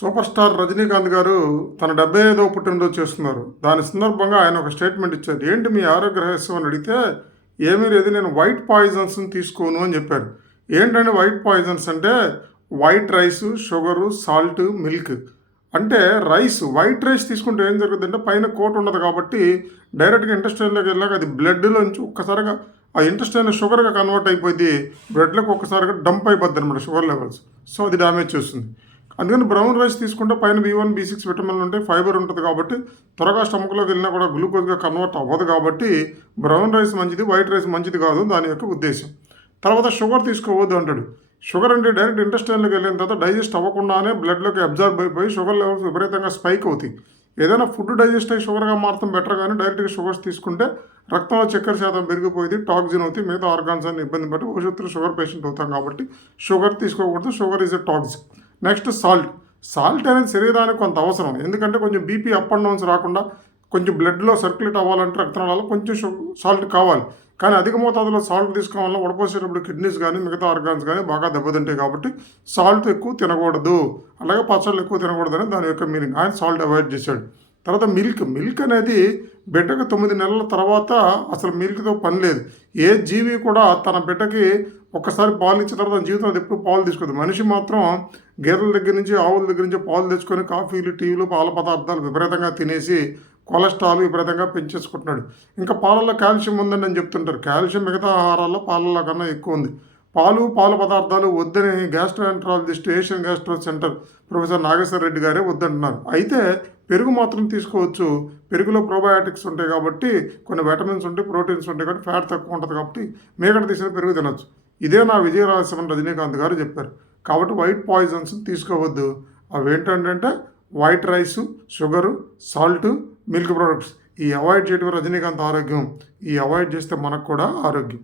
Super star Rajinikanth గారు తన డెబ్బై ఐదో పుట్టినరోజు చేస్తున్నారు. దాని సందర్భంగా ఆయన ఒక స్టేట్మెంట్ ఇచ్చారు. ఏంటి మీ ఆరోగ్య రహస్యం అని అడిగితే ఏమీ లేదు నేను వైట్ పాయిజన్స్ని తీసుకోను అని చెప్పారు. ఏంటంటే వైట్ పాయిజన్స్ అంటే? White rice sugar salt milk. అంటే రైస్ వైట్ రైస్ తీసుకుంటే ఏం జరుగుతుందంటే పైన కోట్ ఉండదు కాబట్టి డైరెక్ట్గా ఇంటెస్టైన్లోకి వెళ్ళాక అది బ్లడ్లోంచి ఒక్కసారిగా ఆ ఇంటెస్టైన్ షుగర్గా కన్వర్ట్ అయిపోయింది బ్లడ్లోకి ఒక్కసారిగా డంప్ అయిపోద్ది అనమాట షుగర్ లెవెల్స్. సో అది డ్యామేజ్ చేస్తుంది. అందుకని బ్రౌన్ రైస్ తీసుకుంటే పైన బి వన్ బీ సిక్స్ విటమిన్లు ఉంటాయి ఫైబర్ ఉంటుంది కాబట్టి త్వరగా స్టమక్లోకి వెళ్ళినా కూడా గ్లూకోజ్గా కన్వర్ట్ అవ్వదు కాబట్టి బ్రౌన్ రైస్ మంచిది వైట్ రైస్ మంచిది కాదు దాని యొక్క ఉద్దేశం. తర్వాత షుగర్ తీసుకోవద్దు అంటాడు. షుగర్ అంటే డైరెక్ట్ ఇంటెస్టైన్లోకి వెళ్ళిన తర్వాత డైజెస్ట్ అవ్వకుండానే బ్లడ్లోకి అబ్జర్వ్ అయిపోయి షుగర్ లెవెల్స్ విపరీతంగా స్పైక్ అవుతాయి. ఏదైనా ఫుడ్ డైజెస్ట్ అయ్యి షుగర్గా మాత్రం బెటర్ కానీ డైరెక్ట్గా షుగర్స్ తీసుకుంటే రక్తంలో చక్కెర శాతం పెరిగిపోయింది టాక్సిన్ అవుతాయి మిగతా ఆర్గాన్స్ అన్ని ఇబ్బంది పట్టి భవిష్యత్తులో షుగర్ పేషెంట్ అవుతాం కాబట్టి షుగర్ తీసుకోకూడదు sugar is a toxin next salt. Salt అనేది శరీరానికి కొంత అవసరం. ఎందుకంటే కొంచెం బీపీ అప్ అండ్ డౌన్స్ రాకుండా కొంచెం బ్లడ్లో సర్క్యులేట్ అవ్వాలంటే రక్తనాళాలు కొంచెం సాల్ట్ కావాలి. కానీ అధిక మోతాదులో సాల్ట్ తీసుకోవడం వల్ల ఉడపోసేటప్పుడు కిడ్నీస్ కానీ మిగతా ఆర్గాన్స్ కానీ బాగా దెబ్బతింటాయి కాబట్టి సాల్ట్ ఎక్కువ తినకూడదు. అలాగే పచ్చళ్ళు ఎక్కువ తినకూడదు అని దాని యొక్క మీనింగ్. ఆయన సాల్ట్ అవాయిడ్ చేశాడు. తర్వాత మిల్క్. మిల్క్ అనేది బిడ్డకు తొమ్మిది నెలల తర్వాత అసలు మిల్క్తో పని లేదు. ఏ జీవి కూడా తన బిడ్డకి ఒక్కసారి పాలు ఇచ్చిన తర్వాత జీవితంలో ఎప్పుడు పాలు తీసుకోదు. మనిషి మాత్రం గేదెల దగ్గర నుంచి ఆవుల దగ్గర నుంచి పాలు తెచ్చుకొని కాఫీలు టీలు పాల పదార్థాలు విపరీతంగా తినేసి కొలెస్ట్రాల్ విపరీతంగా పెంచేసుకుంటున్నాడు. ఇంకా పాలల్లో కాల్షియం ఉందని అని చెప్తుంటారు. కాల్షియం మిగతా ఆహారాల్లో పాలల్లో కన్నా ఎక్కువ ఉంది. పాలు పాల పదార్థాలు వద్దని gastroenterologist Asian gastro centre professor Nageshwara Reddy గారే వద్దంటున్నారు. అయితే పెరుగు మాత్రం తీసుకోవచ్చు. పెరుగులో ప్రోబయాటిక్స్ ఉంటాయి కాబట్టి కొన్ని విటమిన్స్ ఉంటాయి ప్రోటీన్స్ ఉంటాయి కాబట్టి ఫ్యాట్ తక్కువ ఉంటుంది కాబట్టి మేకడ తీసిన పెరుగు తినొచ్చు. ఇదే నా విజయ రహస్యం రజనీకాంత్ గారు చెప్పారు. కాబట్టి వైట్ పాయిజన్స్ తీసుకోవద్దు. అవి ఏంటంటే white rice sugar salt milk products ఈ అవాయిడ్ చేయడం రజనీకాంత్ ఆరోగ్యం. ఈ అవాయిడ్ చేస్తే మనకు కూడా ఆరోగ్యం.